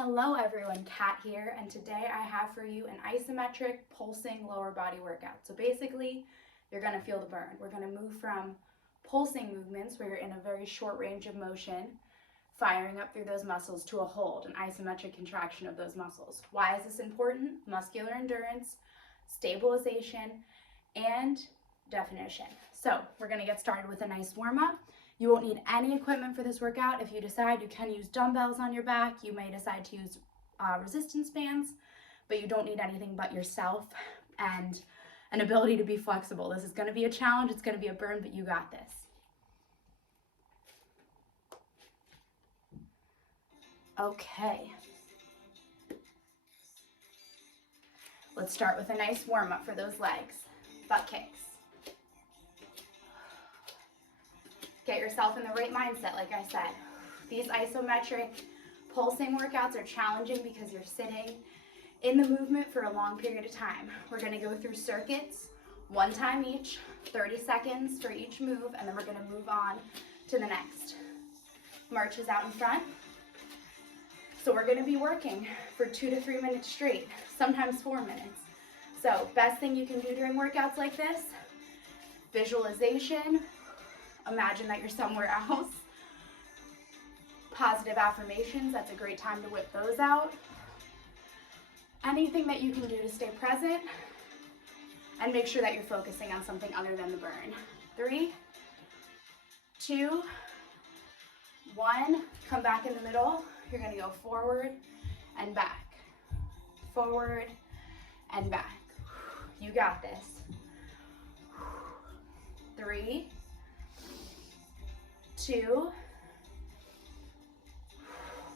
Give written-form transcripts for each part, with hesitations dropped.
Hello everyone, Kat here, and today I have for you an isometric pulsing lower body workout. So basically, you're going to feel the burn. We're going to move from pulsing movements where you're in a very short range of motion, firing up through those muscles, to a hold, an isometric contraction of those muscles. Why is this important? Muscular endurance, stabilization, and definition. So we're going to get started with a nice warm-up. You won't need any equipment for this workout. If you decide, you can use dumbbells on your back. You may decide to use resistance bands, but you don't need anything but yourself and an ability to be flexible. This is going to be a challenge. It's going to be a burn, but you got this. Okay. Let's start with a nice warm-up for those legs. Butt kicks. Get yourself in the right mindset, like I said. These isometric pulsing workouts are challenging because you're sitting in the movement for a long period of time. We're going to go through circuits, one time each, 30 seconds for each move, and then we're going to move on to the next. Marches out in front. So we're going to be working for 2 to 3 minutes straight, sometimes 4 minutes. So best thing you can do during workouts like this, visualization. Imagine that you're somewhere else. Positive affirmations, that's a great time to whip those out. Anything that you can do to stay present and make sure that you're focusing on something other than the burn. 3, 2, 1, come back in the middle. You're gonna go forward and back. Forward and back. You got this. 3, 2,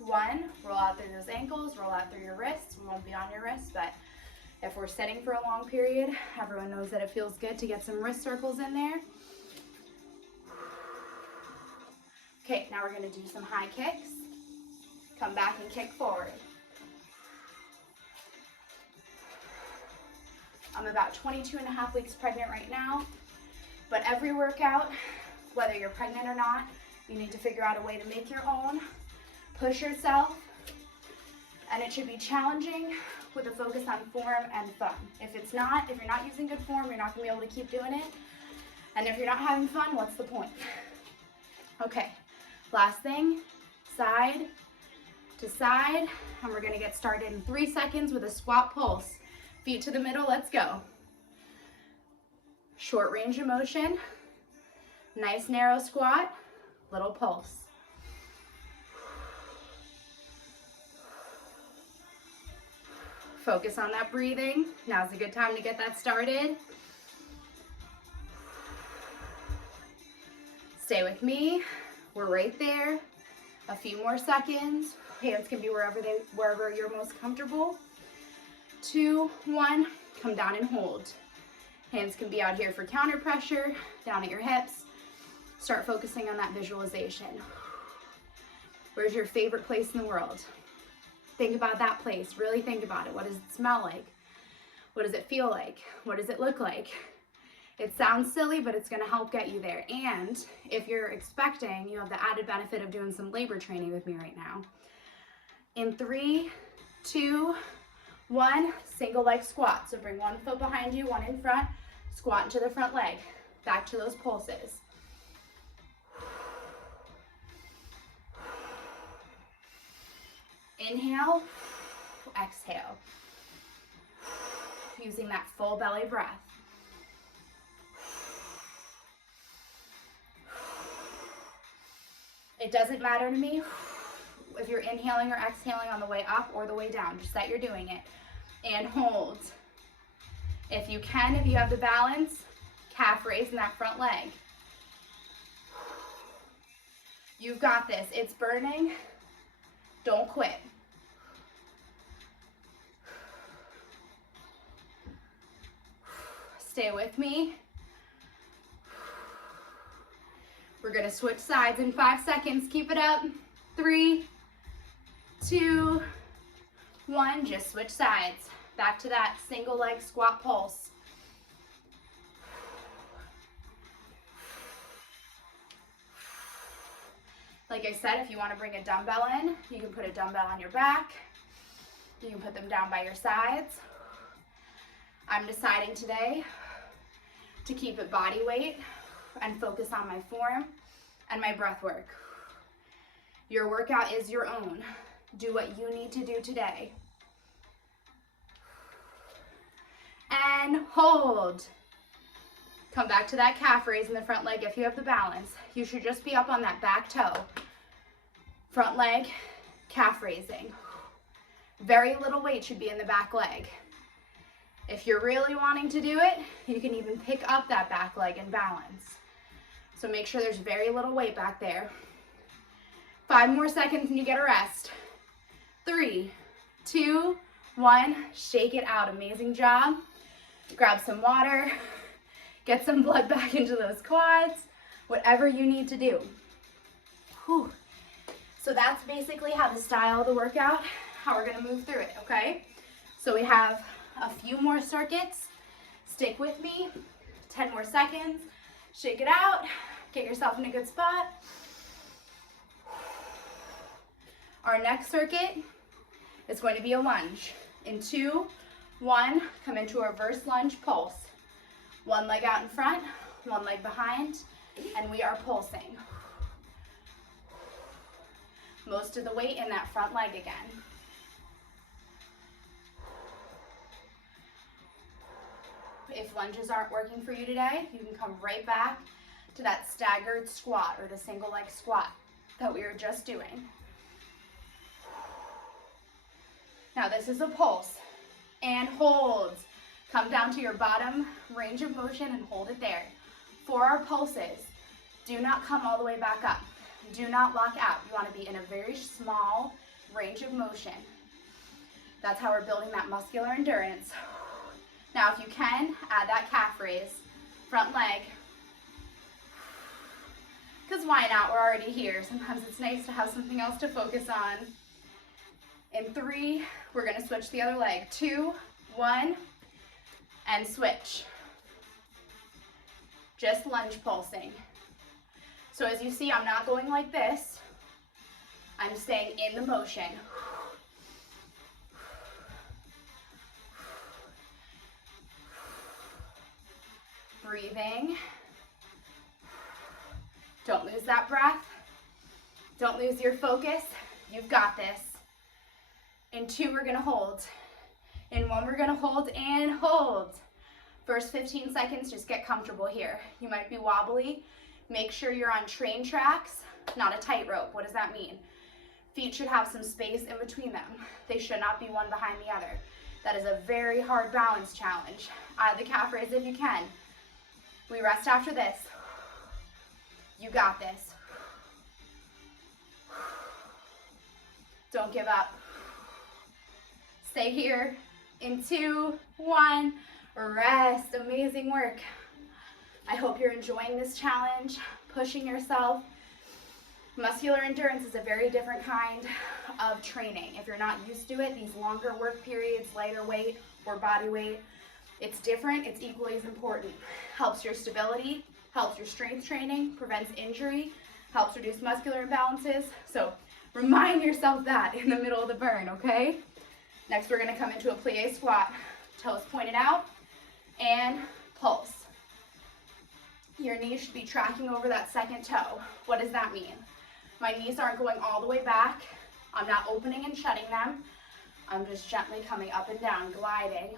1, roll out through those ankles, roll out through your wrists. We won't be on your wrists, but if we're sitting for a long period, everyone knows that it feels good to get some wrist circles in there. Okay, now we're gonna do some high kicks. Come back and kick forward. I'm about 22 and a half weeks pregnant right now, but every workout, whether you're pregnant or not, you need to figure out a way to make your own, push yourself, and it should be challenging with a focus on form and fun. If you're not using good form, you're not gonna be able to keep doing it. And if you're not having fun, what's the point? Okay, last thing, side to side, and we're gonna get started in 3 seconds with a squat pulse. Feet to the middle, let's go. Short range of motion. Nice narrow squat, little pulse. Focus on that breathing. Now's a good time to get that started. Stay with me. We're right there. A few more seconds. Hands can be wherever you're most comfortable. 2, 1, come down and hold. Hands can be out here for counter pressure, down at your hips. Start focusing on that visualization. Where's your favorite place in the world? Think about that place. Really think about it. What does it smell like? What does it feel like? What does it look like? It sounds silly, but it's going to help get you there. And if you're expecting, you have the added benefit of doing some labor training with me right now. In 3, 2, 1, single leg squat. So bring one foot behind you, one in front, squat into the front leg. Back to those pulses. Inhale, exhale. Using that full belly breath. It doesn't matter to me if you're inhaling or exhaling on the way up or the way down, just that you're doing it. And hold. If you can, if you have the balance, calf raise in that front leg. You've got this. It's burning. Don't quit. Stay with me. We're gonna switch sides in 5 seconds. Keep it up. 3, 2, 1. Just switch sides. Back to that single leg squat pulse. Like I said, if you want to bring a dumbbell in, you can put a dumbbell on your back. You can put them down by your sides. I'm deciding today to keep it body weight and focus on my form and my breath work. Your workout is your own. Do what you need to do today. And hold. Come back to that calf raise in the front leg if you have the balance. You should just be up on that back toe. Front leg, calf raising. Very little weight should be in the back leg. If you're really wanting to do it, you can even pick up that back leg and balance. So make sure there's very little weight back there. 5 more seconds and you get a rest. 3, 2, 1, shake it out. Amazing job. Grab some water, get some blood back into those quads, whatever you need to do. Whew. So that's basically how the style of the workout, how we're gonna move through it, okay? So we have a few more circuits. Stick with me, 10 more seconds. Shake it out, get yourself in a good spot. Our next circuit is going to be a lunge. In 2, 1, come into a reverse lunge pulse. One leg out in front, one leg behind, and we are pulsing. Most of the weight in that front leg again. If lunges aren't working for you today, you can come right back to that staggered squat or the single leg squat that we were just doing. Now this is a pulse. And hold. Come down to your bottom range of motion and hold it there. For our pulses, do not come all the way back up. Do not lock out. You want to be in a very small range of motion. That's how we're building that muscular endurance. Now, if you can, add that calf raise, front leg. Because why not? We're already here. Sometimes it's nice to have something else to focus on. In 3, we're going to switch the other leg. 2, 1, and switch. Just lunge pulsing. So as you see, I'm not going like this. I'm staying in the motion. Breathing. Don't lose that breath. Don't lose your focus. You've got this. In 2, we're gonna hold. In 1, we're gonna hold and hold. First 15 seconds, just get comfortable here. You might be wobbly. Make sure you're on train tracks, not a tightrope. What does that mean? Feet should have some space in between them. They should not be one behind the other. That is a very hard balance challenge. Add the calf raise if you can. We rest after this. You got this. Don't give up. Stay here. In 2, 1, rest. Amazing work. I hope you're enjoying this challenge, pushing yourself. Muscular endurance is a very different kind of training. If you're not used to it, these longer work periods, lighter weight or body weight, it's different, it's equally as important. Helps your stability, helps your strength training, prevents injury, helps reduce muscular imbalances. So remind yourself that in the middle of the burn, okay? Next, we're gonna come into a plie squat. Toes pointed out and pulse. Your knees should be tracking over that second toe. What does that mean? My knees aren't going all the way back. I'm not opening and shutting them. I'm just gently coming up and down, gliding.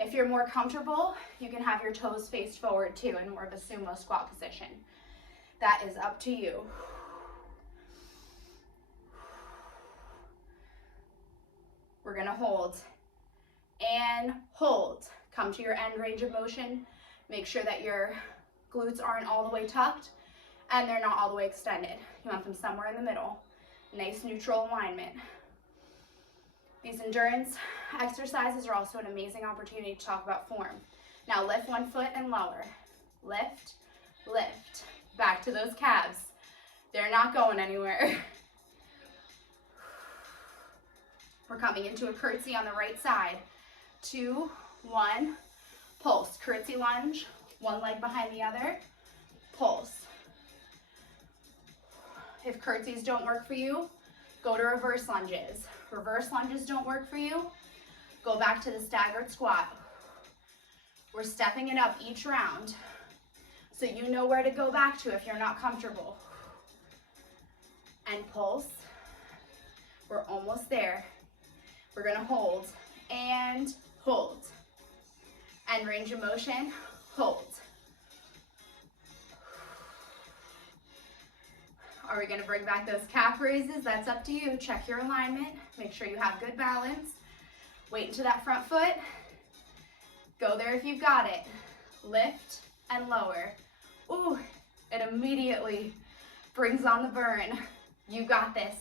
If you're more comfortable, you can have your toes faced forward too in more of a sumo squat position. That is up to you. We're gonna hold and hold. Come to your end range of motion. Make sure that your glutes aren't all the way tucked and they're not all the way extended. You want them somewhere in the middle. Nice neutral alignment. These endurance exercises are also an amazing opportunity to talk about form. Now lift one foot and lower. Lift, lift. Back to those calves. They're not going anywhere. We're coming into a curtsy on the right side. 2, 1, pulse. Curtsy lunge, one leg behind the other, pulse. If curtsies don't work for you, go to reverse lunges. Reverse lunges don't work for you, go back to the staggered squat. We're stepping it up each round, so you know where to go back to if you're not comfortable. And pulse. We're almost there. We're gonna hold and hold. And range of motion, hold. Are we gonna bring back those calf raises? That's up to you. Check your alignment. Make sure you have good balance. Wait into that front foot. Go there if you've got it. Lift and lower. Ooh, it immediately brings on the burn. You got this.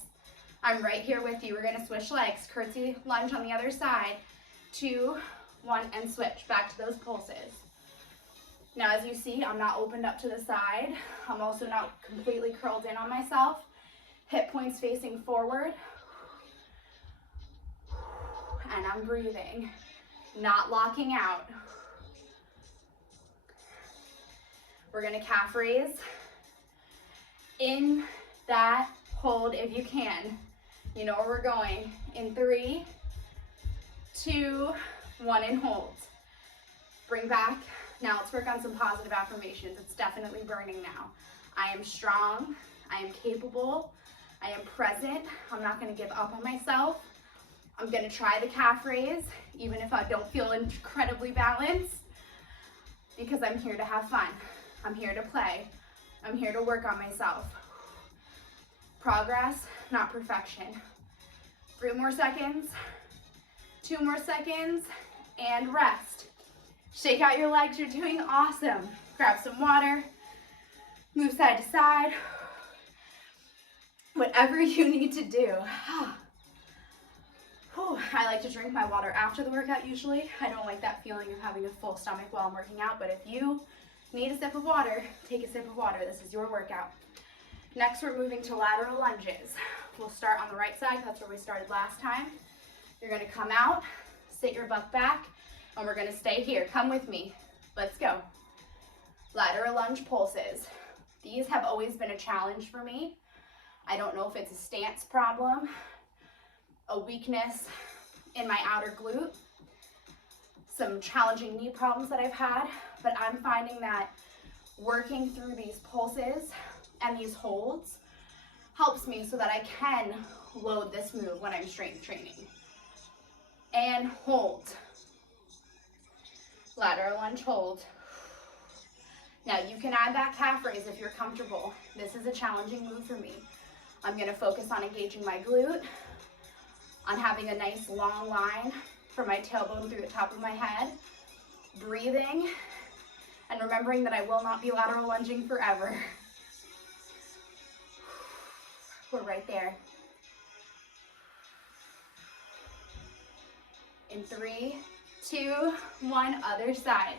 I'm right here with you. We're gonna switch legs. Curtsy lunge on the other side. 2, 1, and switch back to those pulses. Now, as you see, I'm not opened up to the side. I'm also not completely curled in on myself. Hip points facing forward. And I'm breathing, not locking out. We're gonna calf raise. In that hold if you can. You know where we're going. In 3, 2, 1, and hold. Bring back. Now let's work on some positive affirmations. It's definitely burning now. I am strong. I am capable. I am present. I'm not going to give up on myself. I'm going to try the calf raise, even if I don't feel incredibly balanced, because I'm here to have fun. I'm here to play. I'm here to work on myself. Progress, not perfection. 3 more seconds. 2 more seconds. And rest. Shake out your legs, you're doing awesome. Grab some water, move side to side. Whatever you need to do. I like to drink my water after the workout usually. I don't like that feeling of having a full stomach while I'm working out, but if you need a sip of water, take a sip of water. This is your workout. Next, we're moving to lateral lunges. We'll start on the right side, that's where we started last time. You're gonna come out, sit your butt back, and we're gonna stay here. Come with me. Let's go. Lateral lunge pulses. These have always been a challenge for me. I don't know if it's a stance problem, a weakness in my outer glute, some challenging knee problems that I've had, but I'm finding that working through these pulses and these holds helps me so that I can load this move when I'm strength training. And hold. Lateral lunge hold. Now you can add that calf raise if you're comfortable. This is a challenging move for me. I'm gonna focus on engaging my glute, on having a nice long line from my tailbone through the top of my head, breathing, and remembering that I will not be lateral lunging forever. We're right there. In 3, 2, 1, other side.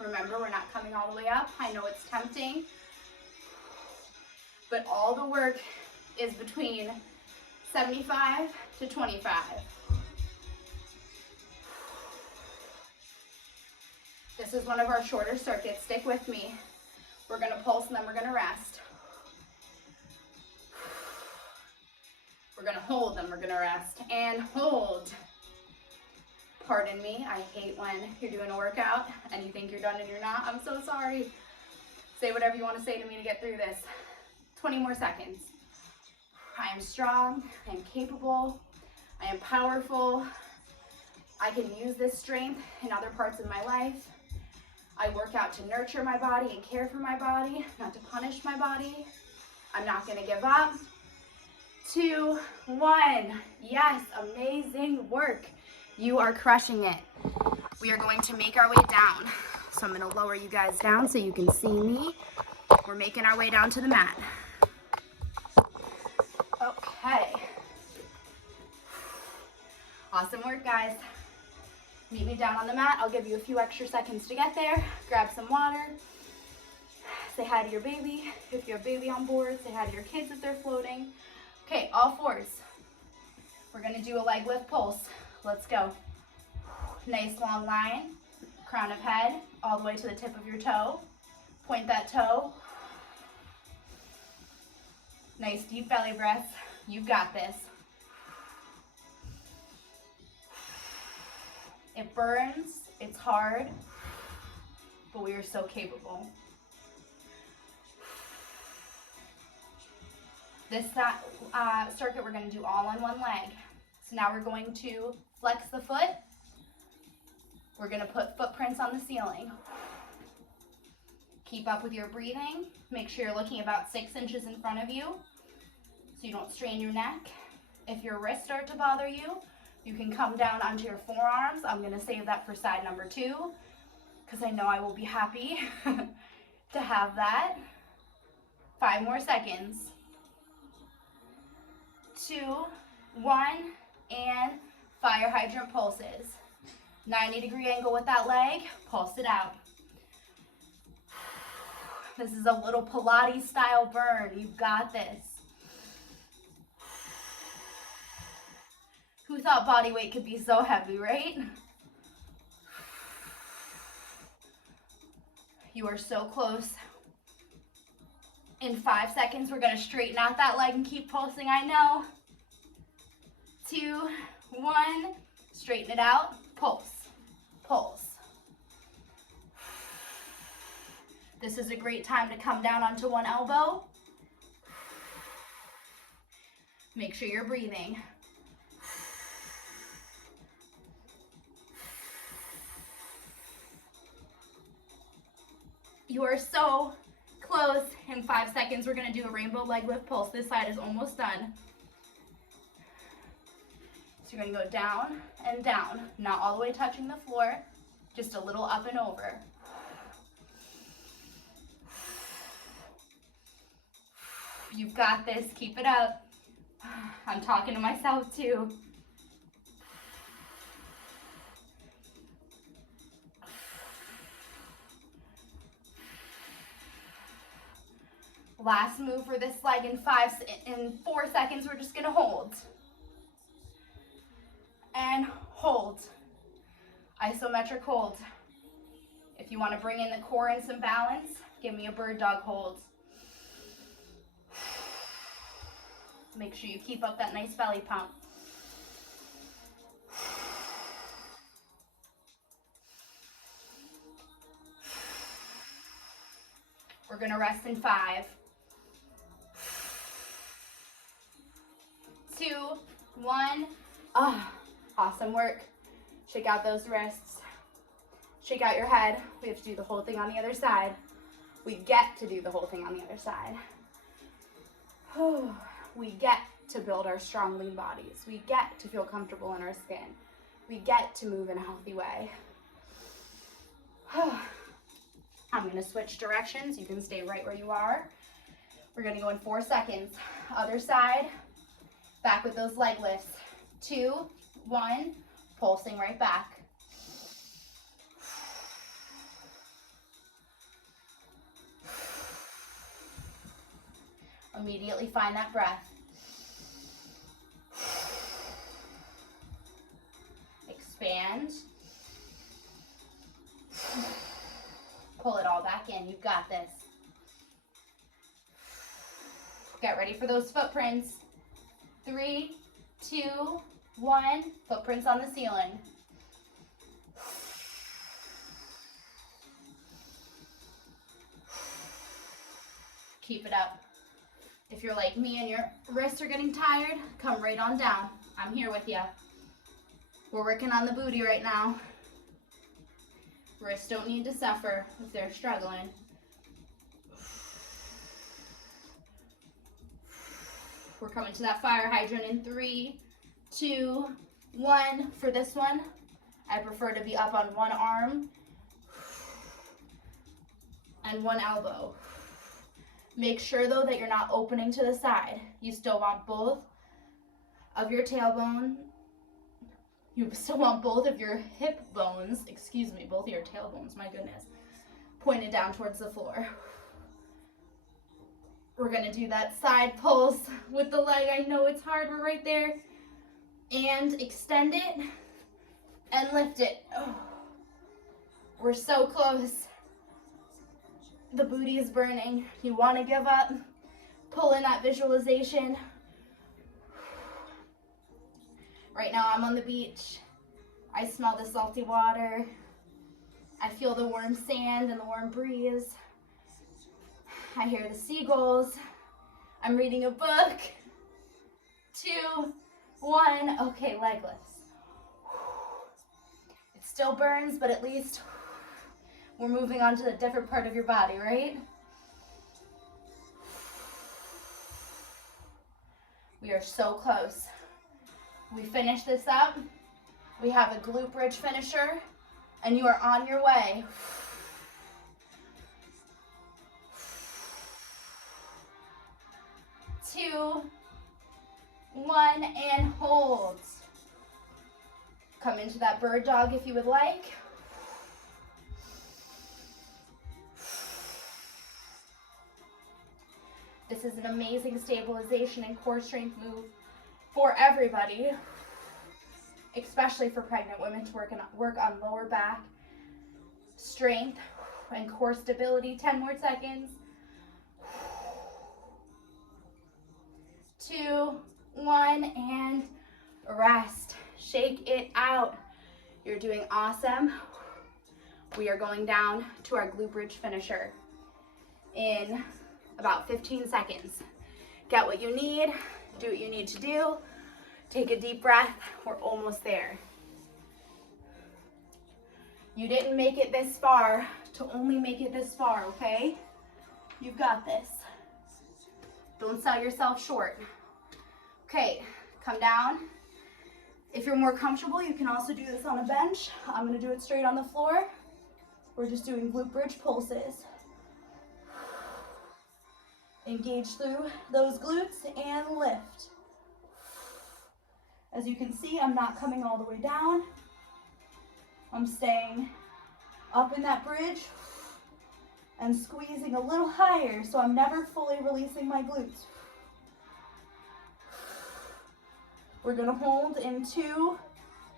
Remember, we're not coming all the way up. I know it's tempting, but all the work is between 75 to 25. This is one of our shorter circuits. Stick with me. We're gonna pulse and then we're gonna rest. We're gonna hold, then we're gonna rest. And hold. Pardon me, I hate when you're doing a workout and you think you're done and you're not. I'm so sorry. Say whatever you want to say to me to get through this. 20 more seconds. I am strong, I am capable, I am powerful. I can use this strength in other parts of my life. I work out to nurture my body and care for my body, not to punish my body. I'm not gonna give up. 2, 1, yes, amazing work. You are crushing it. We are going to make our way down. So I'm gonna lower you guys down so you can see me. We're making our way down to the mat. Okay. Awesome work, guys. Meet me down on the mat. I'll give you a few extra seconds to get there. Grab some water. Say hi to your baby. If you have baby on board, say hi to your kids if they're floating. Okay, all fours. We're gonna do a leg lift pulse. Let's go. Nice long line, crown of head, all the way to the tip of your toe. Point that toe. Nice deep belly breath. You've got this. It burns, it's hard, but we are so capable. This circuit we're going to do all on one leg. So now we're going to flex the foot. We're going to put footprints on the ceiling. Keep up with your breathing. Make sure you're looking about 6 inches in front of you so you don't strain your neck. If your wrists start to bother you, you can come down onto your forearms. I'm going to save that for side number 2 because I know I will be happy to have that. 5 more seconds. 2, 1, and fire hydrant pulses. 90-degree angle with that leg, pulse it out. This is a little Pilates style burn. You've got this. Who thought body weight could be so heavy, right? You are so close. In 5 seconds, we're gonna straighten out that leg and keep pulsing, I know. 2, 1, straighten it out, pulse, pulse. This is a great time to come down onto one elbow. Make sure you're breathing. You are so close. In 5 seconds, we're gonna do a rainbow leg lift pulse. This side is almost done. So you're gonna go down and down, not all the way touching the floor, just a little up and over. You've got this, keep it up. I'm talking to myself too. Last move for this leg in 4 seconds, we're just gonna hold. And hold. Isometric hold. If you wanna bring in the core and some balance, give me a bird dog hold. Make sure you keep up that nice belly pump. We're gonna rest in 5, 2, 1. Awesome work. Shake out those wrists. Shake out your head. We have to do the whole thing on the other side. We get to do the whole thing on the other side. We get to build our strong, lean bodies. We get to feel comfortable in our skin. We get to move in a healthy way. I'm gonna switch directions. You can stay right where you are. We're gonna go in 4 seconds. Other side, back with those leg lifts. 2, 1, pulsing right back. Immediately find that breath. Expand. Pull it all back in. You've got this. Get ready for those footprints. 3, 2, 1. Footprints on the ceiling. Keep it up. If you're like me and your wrists are getting tired, come right on down. I'm here with you. We're working on the booty right now. Wrists don't need to suffer if they're struggling. We're coming to that fire hydrant in 3, 2, 1. For this one, I prefer to be up on one arm and one elbow. Make sure though that you're not opening to the side. You still want both of your tailbone. You still want both of your hip bones, both of your tailbones, my goodness, pointed down towards the floor. We're gonna do that side pulse with the leg. I know it's hard, we're right there. And extend it and lift it. Oh, we're so close. The booty is burning. You wanna give up, Pull in that visualization. Right now I'm on the beach. I smell the salty water. I feel the warm sand and the warm breeze. I hear the seagulls. I'm reading a book. 2, 1. Okay, leg lifts. It still burns, but at least we're moving on to a different part of your body, right? We are so close. We finish this up. We have a glute bridge finisher, and you are on your way. 2, 1, and hold. Come into that bird dog if you would like. This is an amazing stabilization and core strength move for everybody, especially for pregnant women, to work on lower back strength and core stability. 10 more seconds. 2, 1, and rest. Shake it out. You're doing awesome. We are going down to our glute bridge finisher in about 15 seconds. Get what you need, do what you need to do. Take a deep breath. We're almost there. You didn't make it this far to only make it this far, okay? You've got this. Don't sell yourself short. Okay, come down. If you're more comfortable, you can also do this on a bench. I'm gonna do it straight on the floor. We're just doing glute bridge pulses. Engage through those glutes and lift. As you can see, I'm not coming all the way down. I'm staying up in that bridge and squeezing a little higher, so I'm never fully releasing my glutes. We're gonna hold in 2,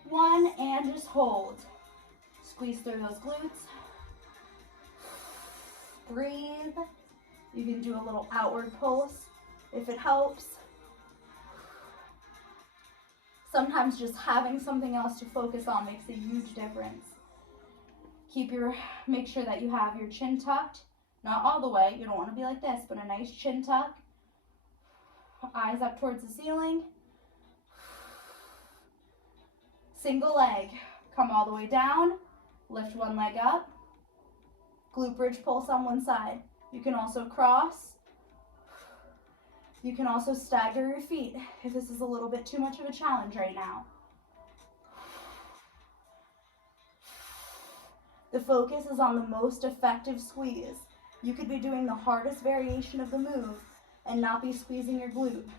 1, and just hold. Squeeze through those glutes. Breathe. You can do a little outward pulse if it helps. Sometimes just having something else to focus on makes a huge difference. Make sure that you have your chin tucked, not all the way. You don't want to be like this, but a nice chin tuck. Eyes up towards the ceiling. Single leg. Come all the way down. Lift one leg up. Glute bridge pulse on one side. You can also cross. You can also stagger your feet if this is a little bit too much of a challenge right now. The focus is on the most effective squeeze. You could be doing the hardest variation of the move and not be squeezing your glute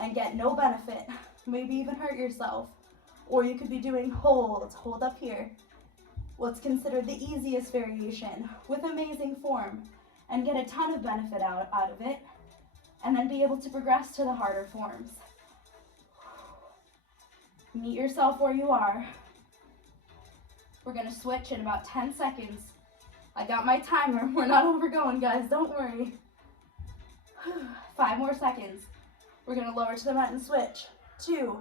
and get no benefit, maybe even hurt yourself. Or you could be doing holds, hold up here, what's considered the easiest variation with amazing form, and get a ton of benefit out of it, and then be able to progress to the harder forms. Meet yourself where you are. We're gonna switch in about 10 seconds. I got my timer. We're not overgoing, guys, don't worry. 5 more seconds. We're gonna lower to the mat and switch. 2,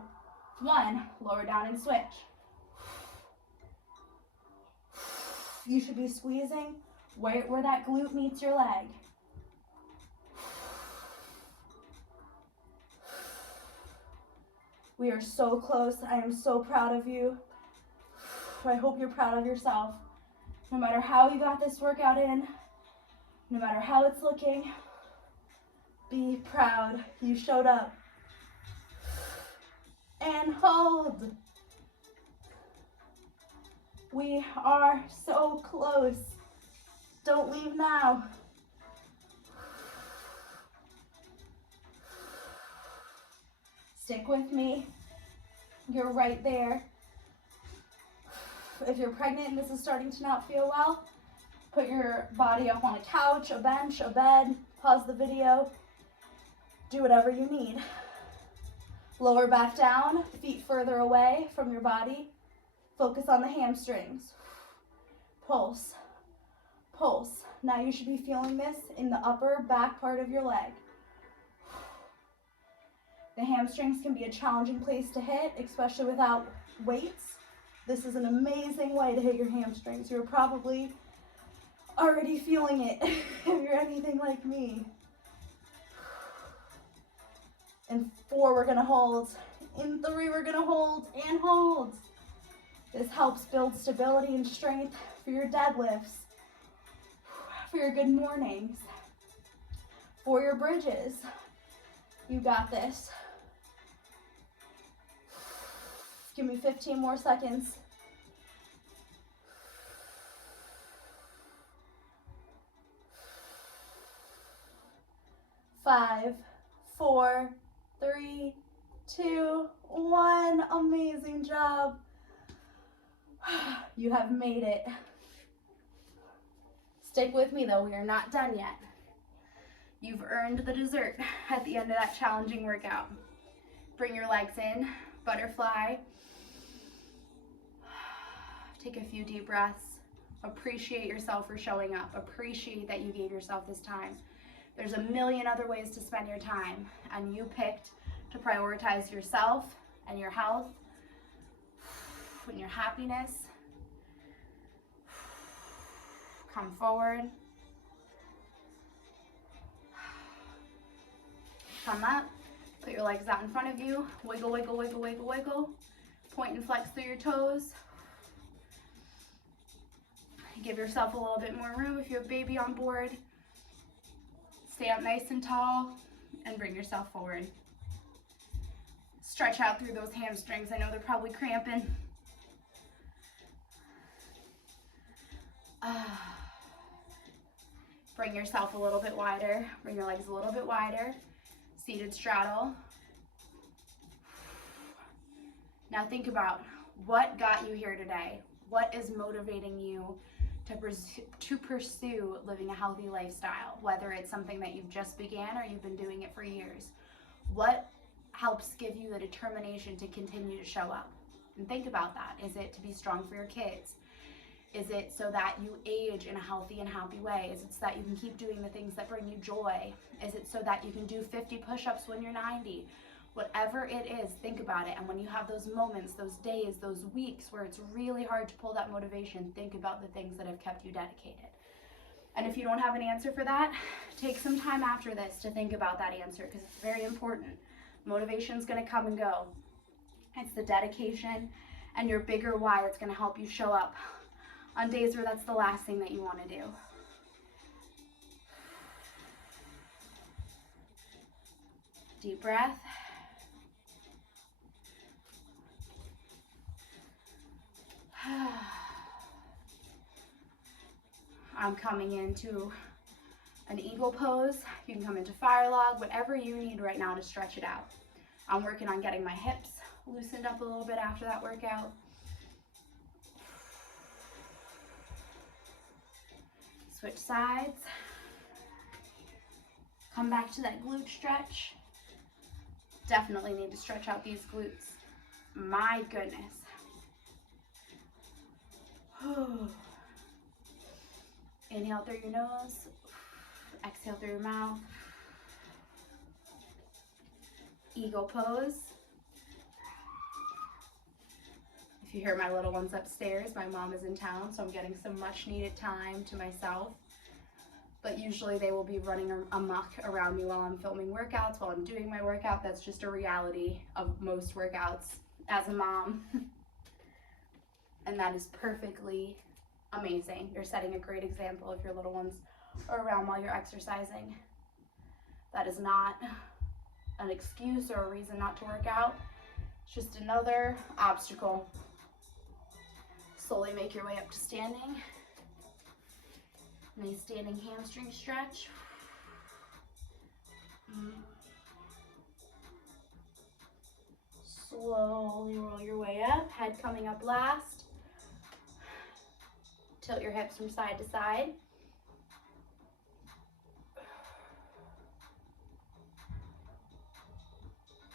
1, lower down and switch. You should be squeezing where that glute meets your leg. We are so close. I am so proud of you. I hope you're proud of yourself. No matter how you got this workout in, no matter how it's looking, be proud. You showed up. And hold. We are so close. Don't leave now. Stick with me. You're right there. If you're pregnant and this is starting to not feel well, put your body up on a couch, a bench, a bed, pause the video, do whatever you need. Lower back down, feet further away from your body. Focus on the hamstrings. Pulse, pulse. Now you should be feeling this in the upper back part of your leg. The hamstrings can be a challenging place to hit, especially without weights. This is an amazing way to hit your hamstrings. You're probably already feeling it if you're anything like me. In 4, we're gonna hold. In 3, we're gonna hold and hold. This helps build stability and strength for your deadlifts, for your good mornings, for your bridges. You got this. Give me 15 more seconds. 5, 4, 3, 2, 1. Amazing job. You have made it. Stick with me though, we are not done yet. You've earned the dessert at the end of that challenging workout. Bring your legs in, butterfly. Take a few deep breaths. Appreciate yourself for showing up. Appreciate that you gave yourself this time. There's a million other ways to spend your time, and you picked to prioritize yourself and your health and your happiness. Come forward. Come up. Put your legs out in front of you. Wiggle, wiggle, wiggle, wiggle, wiggle. Point and flex through your toes. Give yourself a little bit more room if you have baby on board. Stay up nice and tall and bring yourself forward. Stretch out through those hamstrings. I know they're probably cramping. Bring yourself a little bit wider. Bring your legs a little bit wider. Seated straddle. Now think about what got you here today. What is motivating you to pursue living a healthy lifestyle, whether it's something that you've just began or you've been doing it for years? What helps give you the determination to continue to show up? And think about that. Is it to be strong for your kids? Is it so that you age in a healthy and happy way? Is it so that you can keep doing the things that bring you joy? Is it so that you can do 50 push-ups when you're 90? Whatever it is, think about it. And when you have those moments, those days, those weeks where it's really hard to pull that motivation, think about the things that have kept you dedicated. And if you don't have an answer for that, take some time after this to think about that answer, because it's very important. Motivation's going to come and go. It's the dedication and your bigger why that's going to help you show up on days where that's the last thing that you want to do. Deep breath. I'm coming into an eagle pose. You can come into fire log, whatever you need right now to stretch it out. I'm working on getting my hips loosened up a little bit after that workout. Switch sides. Come back to that glute stretch. Definitely need to stretch out these glutes. My goodness. Inhale through your nose. Exhale through your mouth. Eagle pose. If you hear my little ones upstairs, my mom is in town, so I'm getting some much needed time to myself. But usually they will be running amok around me while I'm filming workouts, while I'm doing my workout. That's just a reality of most workouts as a mom. And that is perfectly amazing. You're setting a great example if your little ones are around while you're exercising. That is not an excuse or a reason not to work out. It's just another obstacle. Slowly make your way up to standing. Nice standing hamstring stretch. Slowly roll your way up, head coming up last. Tilt your hips from side to side.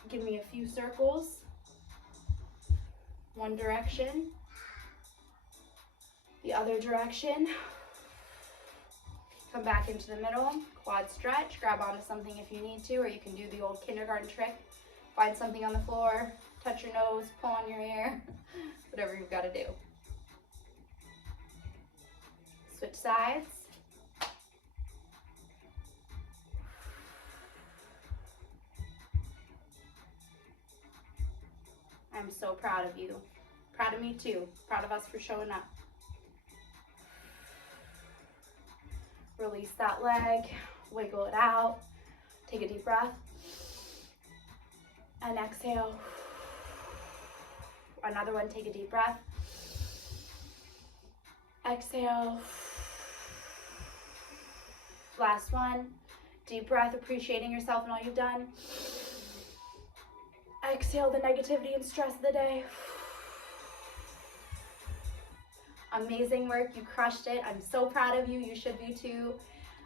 Give me a few circles. One direction. The other direction. Come back into the middle, quad stretch, grab onto something if you need to, or you can do the old kindergarten trick Find something on the floor, touch your nose, pull on your ear, whatever you've got to do. Switch sides. I'm so proud of you. Proud of me too. Proud of us for showing up. Release that leg, wiggle it out. Take a deep breath. And exhale. Another one, take a deep breath. Exhale. Last one, deep breath, appreciating yourself and all you've done. Exhale the negativity and stress of the day. Amazing work, you crushed it. I'm so proud of you, you should be too.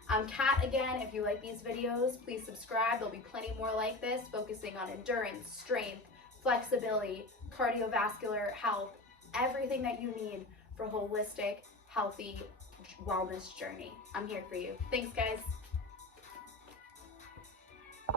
I'm Kat again. If you like these videos, please subscribe. There'll be plenty more like this, focusing on endurance, strength, flexibility, cardiovascular health, everything that you need for a holistic, healthy wellness journey. I'm here for you. Thanks, guys.